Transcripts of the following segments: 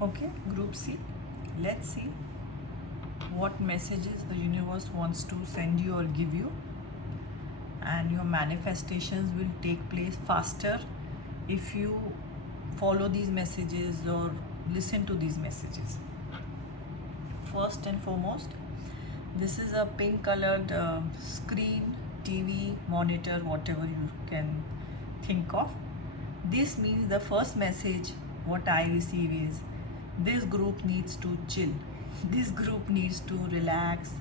Okay, group C. Let's see what messages the universe wants to send you or give you, and your manifestations will take place faster if you follow these messages or listen to these messages. First and foremost, this is a pink colored screen, TV, monitor, whatever you can think of. This means the first message what I receive is this group needs to chill. This group needs to relax,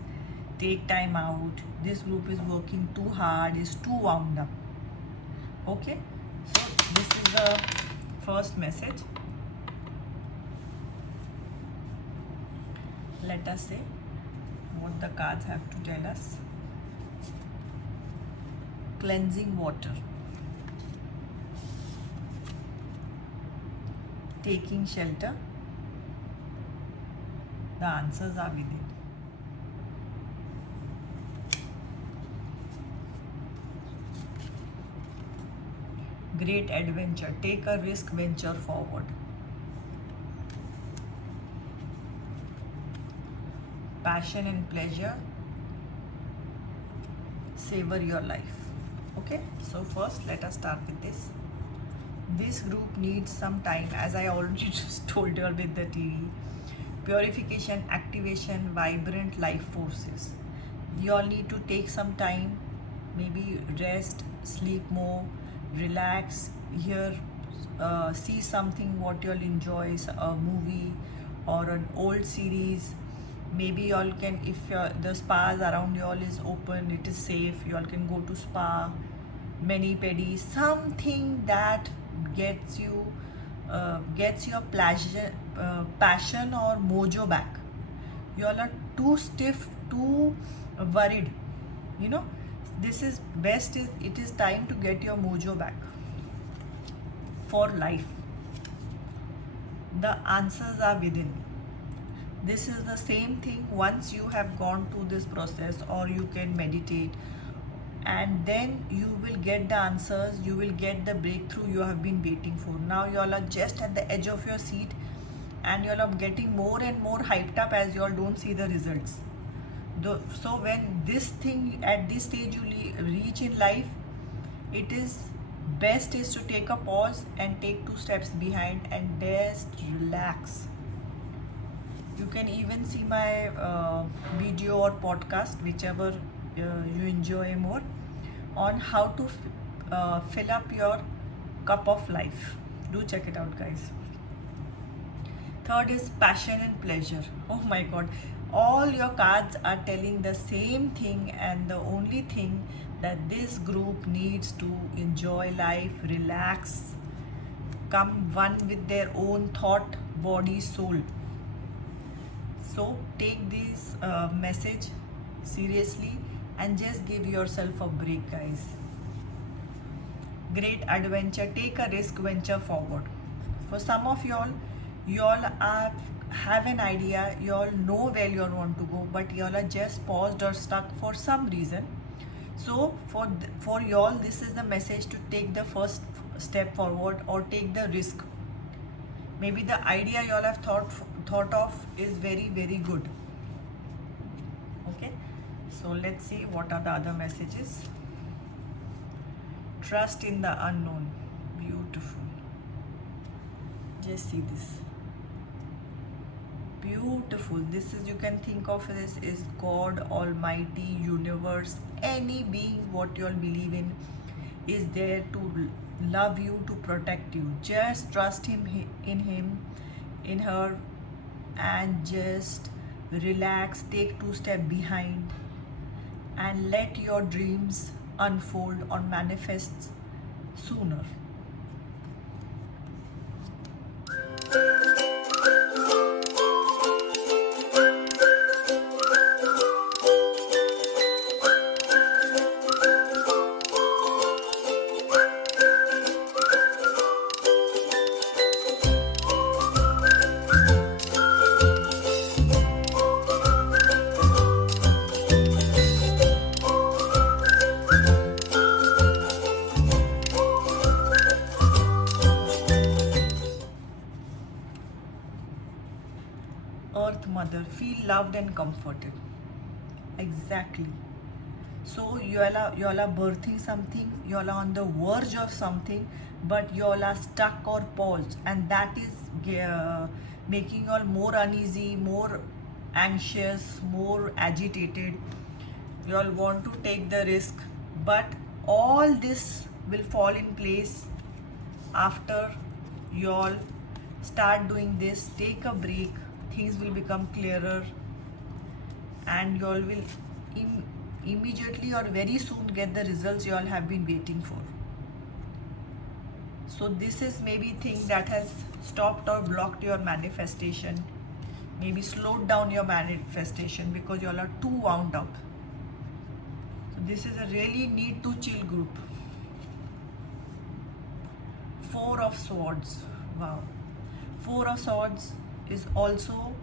take time out. This group is working too hard, is too wound up. Okay, so this is the first message. Let us see what the cards have to tell us. Cleansing water, taking shelter. The answers are within. Great adventure, take a risk, venture forward. Passion and pleasure, savor your life. Okay, so first let us start with this. This group needs some time, as I already just told you all with the TV. Purification, activation, vibrant life forces. You all need to take some time, maybe rest, sleep more, relax, hear, see something what you all enjoy, a movie or an old series. Maybe you all can, if the spas around you all is open, it is safe, you all can go to spa, mani-pedi, something that gets your pleasure, passion or mojo back. You all are too stiff, too worried. You know, this is best. It is time to get your mojo back for life. The answers are within. This is the same thing once you have gone through this process, or you can meditate, and then you will get the answers, you will get the breakthrough you have been waiting for. Now you all are just at the edge of your seat, and you all are getting more and more hyped up as you all don't see the results. So when this thing at this stage you reach in life, it is best is to take a pause and take 2 steps behind and just relax. You can even see my video or podcast, whichever you enjoy more, on how to fill up your cup of life. Do check it out, guys. Third is passion and pleasure. Oh my god, all your cards are telling the same thing, and the only thing that this group needs to enjoy life, relax, come one with their own thought, body, soul. So take this message seriously and just give yourself a break, guys. Great adventure, take a risk, venture forward. For some of y'all have an idea, y'all know where you want to go, but y'all are just paused or stuck for some reason. So for y'all, this is the message to take the first step forward or take the risk. Maybe the idea y'all have thought of is very, very good. Okay, so let's see what are the other messages. Trust in the unknown. Beautiful. Just see this. Beautiful. This is, you can think of this is God, Almighty, universe, any being what you all believe in is there to love you, to protect you. Just trust him, in her, and just relax, take 2 steps behind, and let your dreams unfold or manifest sooner. earth mother, feel loved and comforted. Exactly. So you all are birthing something, you all are on the verge of something, but you all are stuck or paused, and that is making you all more uneasy, more anxious, more agitated. You all want to take the risk, but all this will fall in place after you all start doing this. Take a break, things will become clearer, and you all will immediately or very soon get the results you all have been waiting for. So this is maybe thing that has stopped or blocked your manifestation, maybe slowed down your manifestation because you all are too wound up. So this is a really need to chill group. Four of Swords. Wow. Four of Swords is also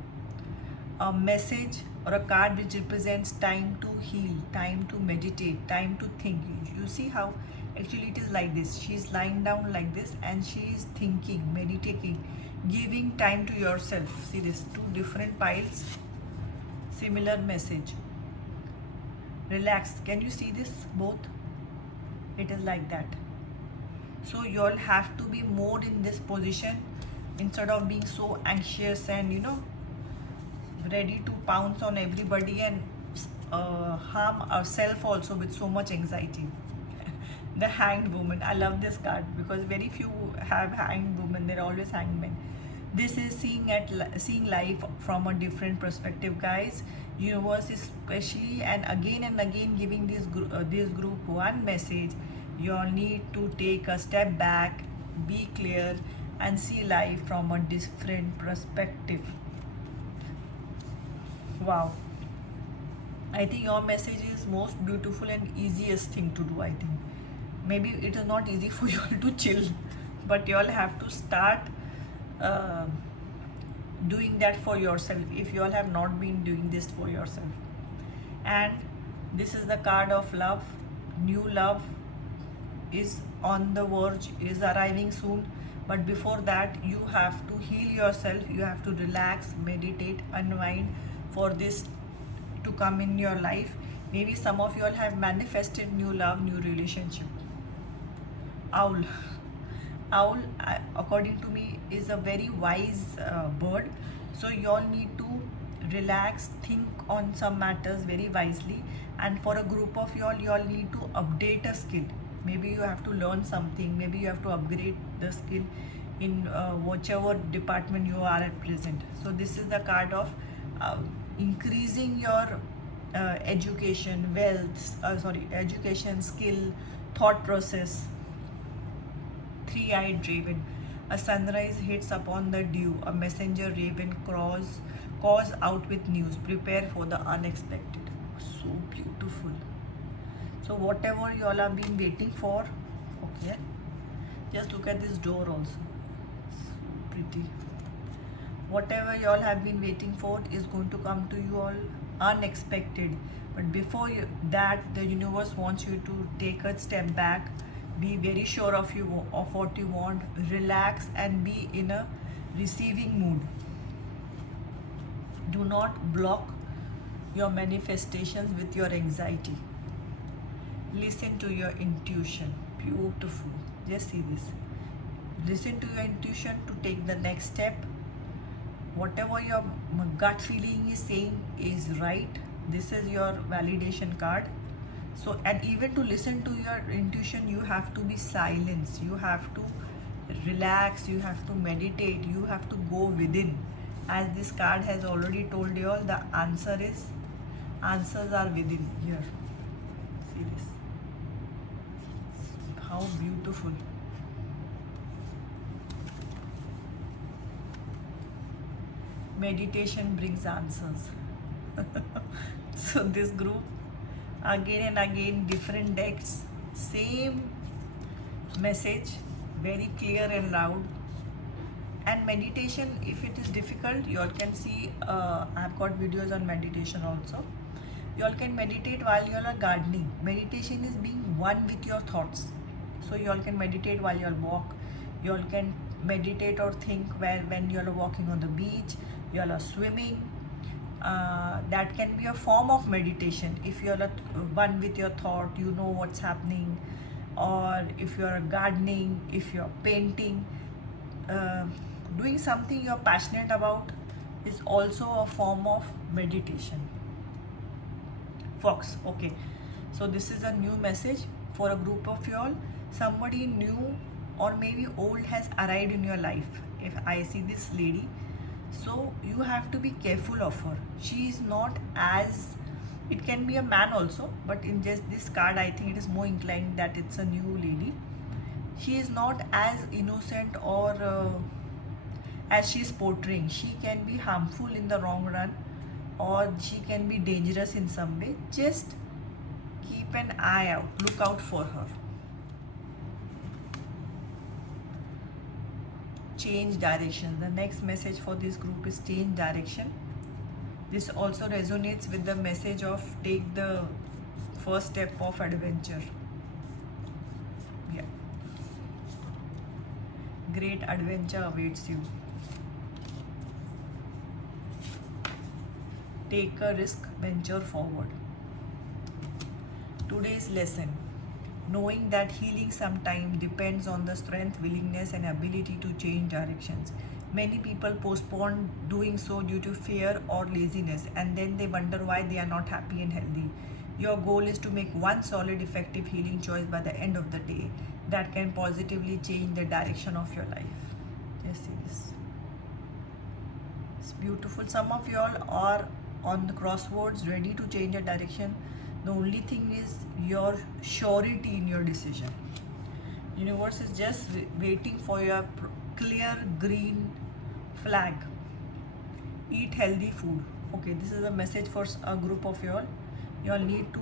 a message or a card which represents time to heal, time to meditate, time to think. You see how actually it is like this. She is lying down like this and she is thinking, meditating, giving time to yourself. See this, two different piles, similar message. Relax. Can you see this both? It is like that. So you all have to be more in this position instead of being so anxious and ready to pounce on everybody and harm ourselves also with so much anxiety. The Hanged Woman. I love this card because very few have Hanged Woman. They're always hanged men. This is seeing life from a different perspective, guys. Universe is especially and again giving this group one message. You all need to take a step back, be clear, and see life from a different perspective. Wow. I think your message is most beautiful and easiest thing to do. I think maybe it is not easy for you all to chill, but you all have to start doing that for yourself if you all have not been doing this for yourself. And this is the card of love. New love is on the verge, is arriving soon, but before that you have to heal yourself, you have to relax, meditate, unwind for this to come in your life. Maybe some of you all have manifested new love, new relationship. Owl. Owl, according to me, is a very wise bird. So you all need to relax, think on some matters very wisely. And for a group of you all need to update a skill. Maybe you have to learn something. Maybe you have to upgrade the skill in whichever department you are at present. So this is the card of increasing your education, education, skill, thought process. Three-eyed raven. A sunrise hits upon the dew. A messenger raven calls out with news. Prepare for the unexpected. So beautiful. So whatever you all have been waiting for, okay. Just look at this door also. So pretty. Whatever you all have been waiting for is going to come to you all unexpected. But before that, the universe wants you to take a step back. Be very sure of what you want. Relax and be in a receiving mood. Do not block your manifestations with your anxiety. Listen to your intuition. Beautiful. Just see this. Listen to your intuition to take the next step. Whatever your gut feeling is saying is right. This is your validation card. So, and even to listen to your intuition, you have to be silenced. You have to relax. You have to meditate. You have to go within. As this card has already told you all, the answers are within here. See this. How beautiful. Meditation brings answers. So this group, again and again, different decks, same message, very clear and loud. And meditation, if it is difficult, you all can see I've got videos on meditation also. You all can meditate while you all are gardening. Meditation is being one with your thoughts. So you all can meditate while you all walk. You all can meditate or think when you all are walking on the beach, you all are swimming, that can be a form of meditation. If you're at one with your thought, you know what's happening, or if you're gardening, if you're painting, uh, doing something you're passionate about is also a form of meditation. Fox, okay. So this is a new message for a group of y'all. Somebody new or maybe old has arrived in your life. If I see this lady, so you have to be careful of her. She is not as, it can be a man also, but in just this card I think it is more inclined that it's a new lady. She is not as innocent or as she is portraying. She can be harmful in the long run, or she can be dangerous in some way. Just keep an eye out, look out for her. Change direction. The next message for this group is change direction. This also resonates with the message of take the first step of adventure. Yeah. Great adventure awaits you. Take a risk, venture forward. Today's lesson: knowing that healing sometimes depends on the strength, willingness, and ability to change directions. Many people postpone doing so due to fear or laziness, and then they wonder why they are not happy and healthy. Your goal is to make one solid, effective healing choice by the end of the day that can positively change the direction of your life. Just see this. It's beautiful. Some of you all are on the crossroads, ready to change your direction. The only thing is your surety in your decision. Universe is just waiting for your clear green flag. Eat healthy food. Okay, this is a message for a group of you all. You all need to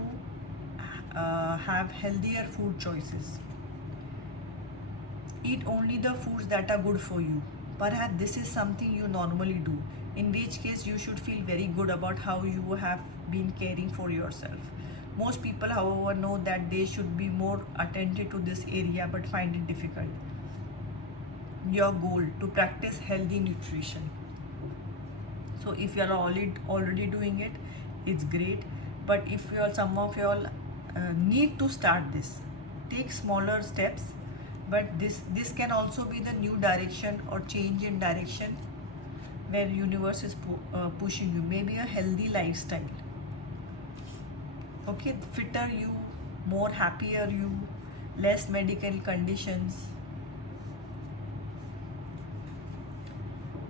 have healthier food choices. Eat only the foods that are good for you. Perhaps this is something you normally do, in which case you should feel very good about how you have been caring for yourself. Most people, however, know that they should be more attentive to this area but find it difficult. Your goal to practice healthy nutrition. So if you are already doing it, it's great. But if you are, some of you all need to start this, take smaller steps. But this can also be the new direction or change in direction where universe is pushing you. Maybe a healthy lifestyle. Okay, fitter you, more happier you, less medical conditions.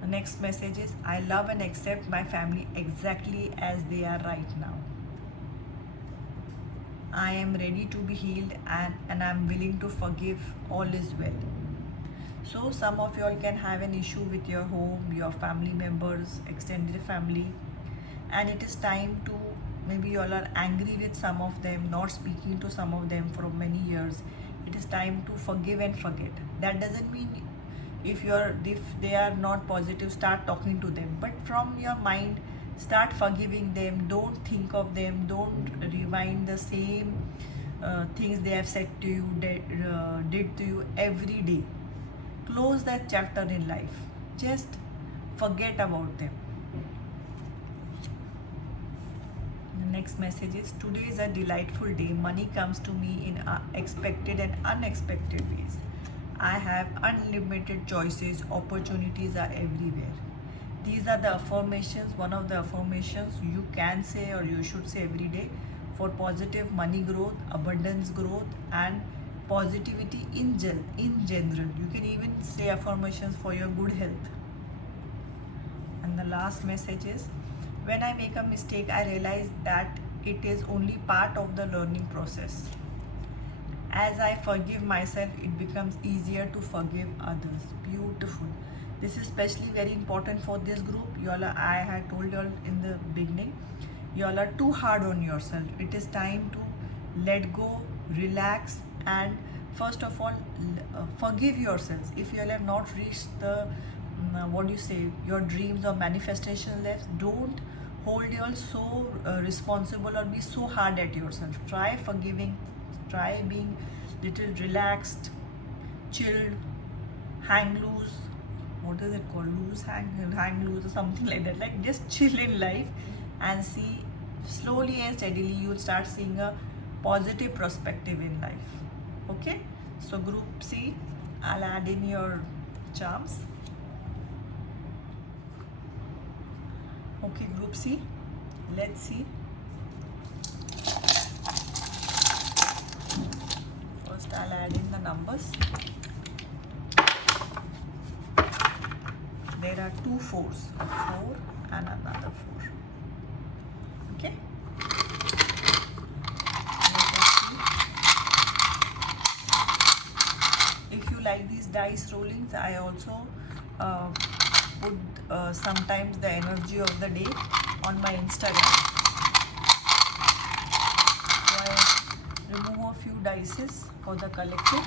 The next message is, I love and accept my family exactly as they are right now. I am ready to be healed and I am willing to forgive. All is well. So some of you all can have an issue with your home, your family members, extended family, and it is time to, maybe you all are angry with some of them, not speaking to some of them for many years. It is time to forgive and forget. That doesn't mean if they are not positive, start talking to them, but from your mind start forgiving them. Don't think of them, don't rewind the same things they have said to you, did to you every day. Close that chapter in life, just forget about them. The next message is, today is a delightful day. Money comes to me in expected and unexpected ways. I have unlimited choices, opportunities are everywhere. These are the affirmations, one of the affirmations you can say or you should say every day for positive money growth, abundance growth, and positivity in general. You can even say affirmations for your good health. And the last message is, when I make a mistake, I realize that it is only part of the learning process. As I forgive myself, it becomes easier to forgive others. Beautiful. This is especially very important for this group. Y'all, I had told y'all in the beginning, y'all are too hard on yourself. It is time to let go, relax, and first of all, forgive yourselves. If y'all have not reached the, your dreams or manifestation left, don't hold y'all so responsible or be so hard at yourself. Try forgiving, try being little relaxed, chilled, hang loose. What is it called? Hang loose or something like that. Like just chill in life. and see, slowly and steadily you'll start seeing a positive perspective in life. Okay, so group C, I'll add in your charms. Okay, group C, let's see. First I'll add in the numbers. There are 2 4s, a 4 and another 4. Okay, let us see. If you like these dice rollings, I also put sometimes the energy of the day on my Instagram. So I remove a few dices for the collective,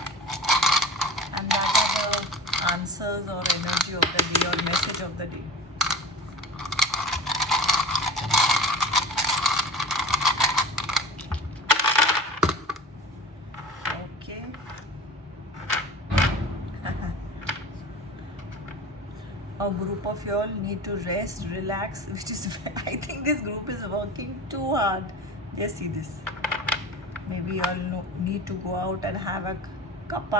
and that are the answers or energy of the day or message of the day. Okay. A group of y'all need to rest, relax, which is, I think this group is working too hard. Just see this. Maybe y'all need to go out and have a cup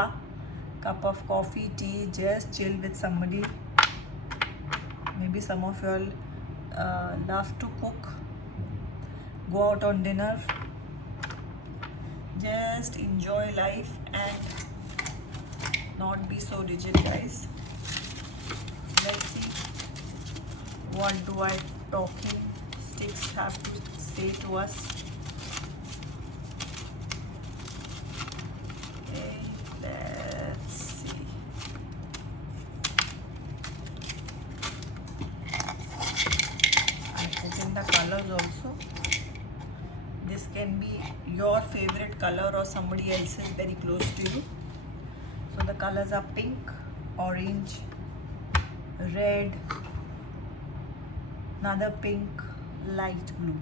of coffee, tea, just chill with somebody. Maybe some of y'all love to cook, go out on dinner, just enjoy life and not be so rigid, guys. Let's see, what do I talking sticks have to say to us. Okay, let's see. I put in the colors also. This can be your favorite color or somebody else's very close to you. So the colors are pink, orange, red, another pink, light blue.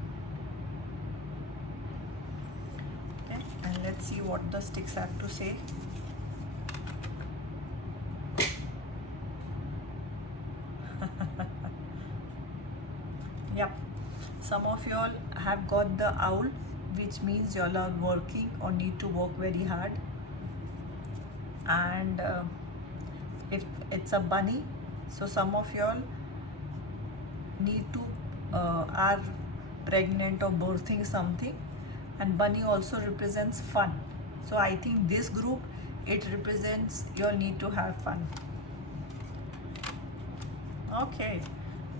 Okay, and let's see what the sticks have to say. Yep, some of y'all have got the owl, which means y'all are working or need to work very hard. And if it's a bunny, so some of y'all need to are pregnant or birthing something, and bunny also represents fun. So I think this group, it represents y'all need to have fun. Okay,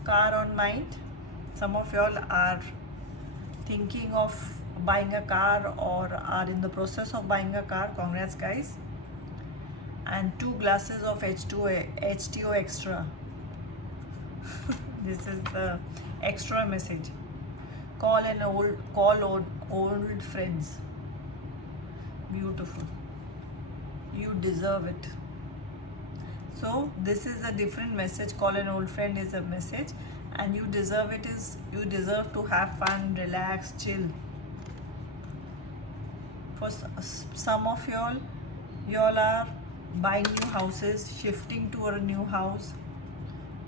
car on mind. Some of y'all are thinking of buying a car or are in the process of buying a car. Congrats, guys. And 2 glasses of H2O extra. This is the extra message. Call old friends. Beautiful. You deserve it. So this is a different message. Call an old friend is a message, and you deserve it is you deserve to have fun, relax, chill. For some of y'all are buying new houses, shifting to a new house.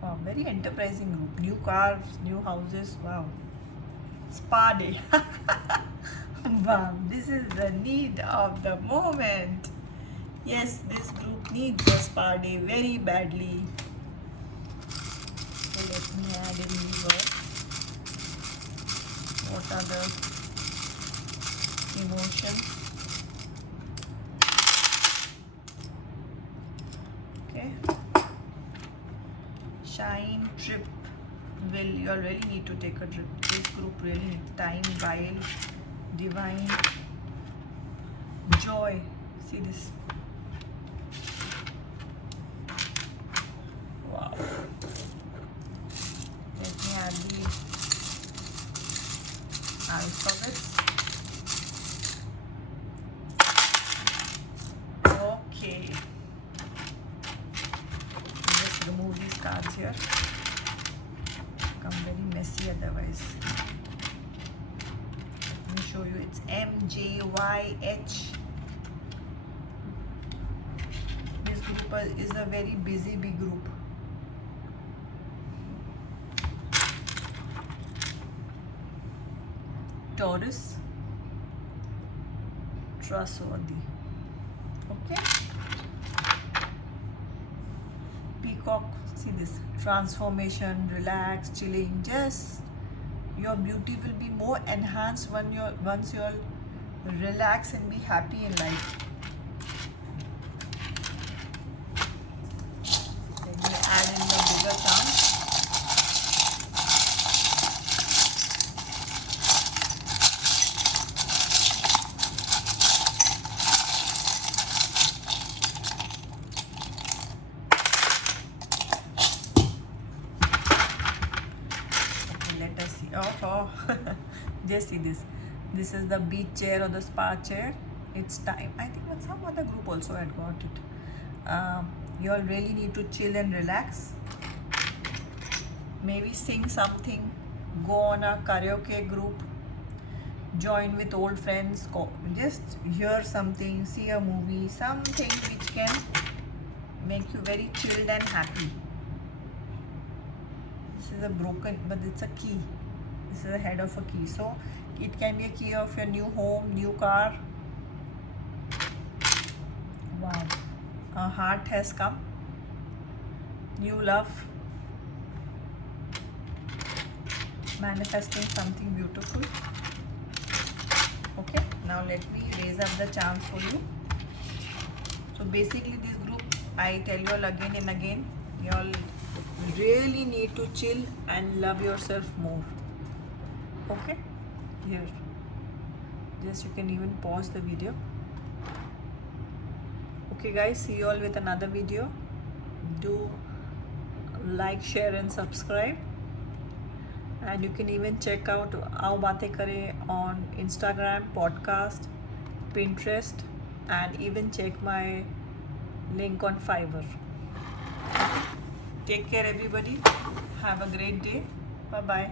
Wow, very enterprising group. New cars, new houses. Wow. Spa day. Wow, this is the need of the moment. Yes, this group needs a spa day very badly. So let me add in the words. What are the emotions? Okay. Shine, trip. You really need to take a trip. This group really needs time, wild, divine, joy. See this. Wow. Let me add the alphabets. Okay. Just remove these cards here. Become very messy otherwise. Let me show you. It's MJYH. This group is a very busy big group. Taurus, trustworthy. Okay. Peacock, see this, transformation, relax, chilling. Just your beauty will be more enhanced once you'll relax and be happy in life. Let me add in the bigger charm. Let us see. Oh. Just see this. This is the beach chair or the spa chair. It's time. I think that some other group also had got it. You all really need to chill and relax. Maybe sing something. Go on a karaoke group. Join with old friends. Just hear something. See a movie. Something which can make you very chilled and happy. This is a broken, but it's a key. This is the head of a key. So it can be a key of your new home, new car. Wow. A heart has come. New love. Manifesting something beautiful. Okay. Now let me raise up the charms for you. So basically this group, I tell you all again and again, you all really need to chill and love yourself more. Okay, here, just you can even pause the video. Okay guys, see you all with another video. Do like, share and subscribe, and you can even check out Aao Baatein Kare on Instagram, podcast, Pinterest, and even check my link on Fiverr. Take care everybody. Have a great day. Bye bye.